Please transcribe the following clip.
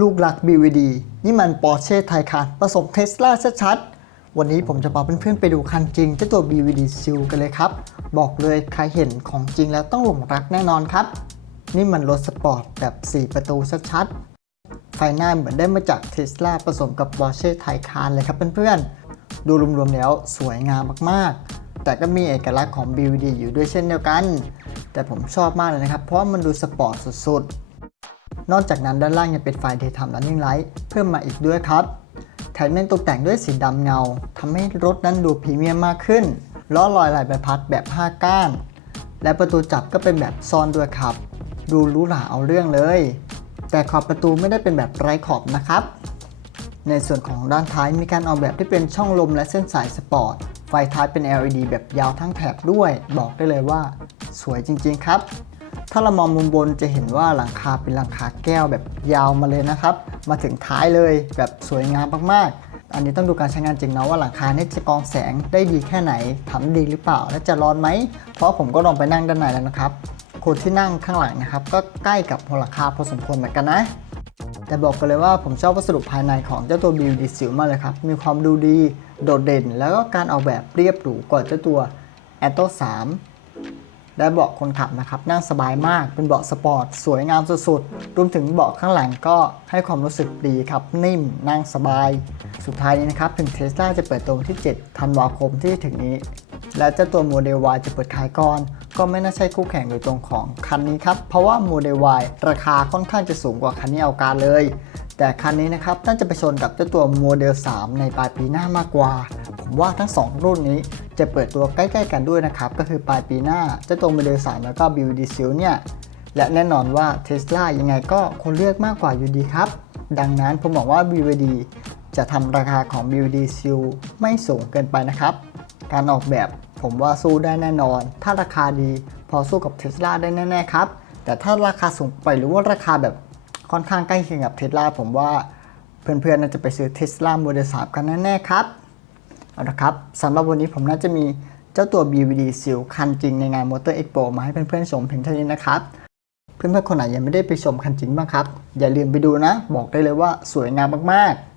ลูกรัก BVD นี่มันปอร์เช่ไทยคันผสมเทสลาชัดๆ วันนี้ผมจะพาเพื่อนๆไปดูคันจริงเจ้าตัว BVD Seal กันเลยครับ บอกเลยใครเห็นของจริงแล้วต้องหลงรักแน่นอนครับ นี่มันรถสปอร์ตแบบ 4 ประตูชัดๆ ไฟหน้าเหมือนได้มาจากเทสลาผสมกับ Porsche Taycan เลยครับเพื่อนๆ ดูรวมๆแล้วสวยงามมากๆ แต่ก็มีเอกลักษณ์ของ BVD อยู่ด้วยเช่นเดียวกัน แต่ผมชอบมากเลยนะครับ เพราะมันดูสปอร์ตสุดๆ นอกจากนั้นด้านล่างยังเป็นไฟ Daytime Running Light เพิ่มมาอีกด้วยครับ แถมยังตกแต่งด้วยสีดำเงาทำให้รถนั้นดูพรีเมียมมากขึ้น ล้อลอยลายใบพัดแบบ 5 ก้าน และประตูจับก็เป็นแบบซ่อนด้วยครับ ดูรูหราเอาเรื่องเลย แต่ขอบประตูไม่ได้เป็นแบบไร้ขอบนะครับ ในส่วนของด้านท้ายมีการออกแบบที่เป็นช่องลมและเส้นสายสปอร์ต ไฟท้ายเป็น LED แบบยาวทั้งแถบด้วย บอกได้เลยว่า สวยจริงๆครับ ถ้าเรามองมุมบนจะเห็นว่าหลังคาเป็นหลังคาแก้วแบบยาวมาเลยนะครับ มาถึงท้ายเลยแบบสวยงามมากๆ อันนี้ต้องดูการใช้งานจริงนะว่าหลังคาเนี่ยจะกองแสงได้ดีแค่ไหนทำดีหรือเปล่า และจะร้อนไหม เพราะผมก็ลองไปนั่งด้านในแล้วนะครับคนที่นั่งข้างหลังนะครับ ก็ใกล้กับหัวหลังคาพอสมควรเหมือนกันนะแต่บอกกันเลยว่าผมชอบวัสดุภายในของเจ้าตัว BUD สิวมากเลยครับ มีความดูดี โดดเด่น แล้วก็การออกแบบเรียบหรูกว่าเจ้าตัว a t o 3 และเบาะคนขับนะครับนั่งสบายมากเป็นเบาะสปอร์ตสวยงามสุดๆรวมถึงเบาะข้างหลังก็ให้ความรู้สึกดีครับ นิ่มนั่งสบาย สุดท้ายนี้นะครับ ถึงเทสลาจะเปิดตัวที่ 7 ธันวาคมที่ถึงนี้ และเจ้าตัวโมเดล Y จะเปิดขายก่อนก็ไม่น่าใช่คู่แข่งโดยตรงของคันนี้ครับ เพราะว่าโมเดล Y ราคาค่อนข้างจะสูงกว่าคันนี้เอาการเลย แต่คันนี้นะครับน่าจะไปชนกับเจ้าตัวโมเดล 3 ในปลายปีหน้ามากกว่า ว่าทั้ง 2 รุ่นนี้จะเปิดตัวใกล้ๆกันด้วยนะครับ ก็คือปลายปีหน้าเจ้าตัวโมเดล3แล้วก็ BYD Seal เนี่ย และแน่นอนว่า Tesla ยังไงก็คนเลือกมากกว่าอยู่ดีครับ ดังนั้นผมบอกว่า BYD จะทำราคาของ BYD Seal ไม่สูงเกินไปนะครับ การออกแบบผมว่าสู้ได้แน่นอน ถ้าราคาดีพอสู้กับ Tesla ได้แน่ๆครับ แต่ถ้าราคาสูงไปหรือว่าราคาแบบค่อนข้างใกล้เคียงกับ Tesla ผมว่าเพื่อนๆน่าจะไปซื้อ Tesla Model 3 กันแน่ๆครับ เอาละครับสำหรับวันนี้ผมน่าจะมีเจ้าตัว BVD Seal คันจริงในงาน Motor Expo มาให้เพื่อนๆชมเพียงเท่านี้นะครับ เพื่อนๆคนไหนยังไม่ได้ไปชมคันจริงบ้างครับ อย่าลืมไปดูนะ บอกได้เลยว่าสวยงามมากๆ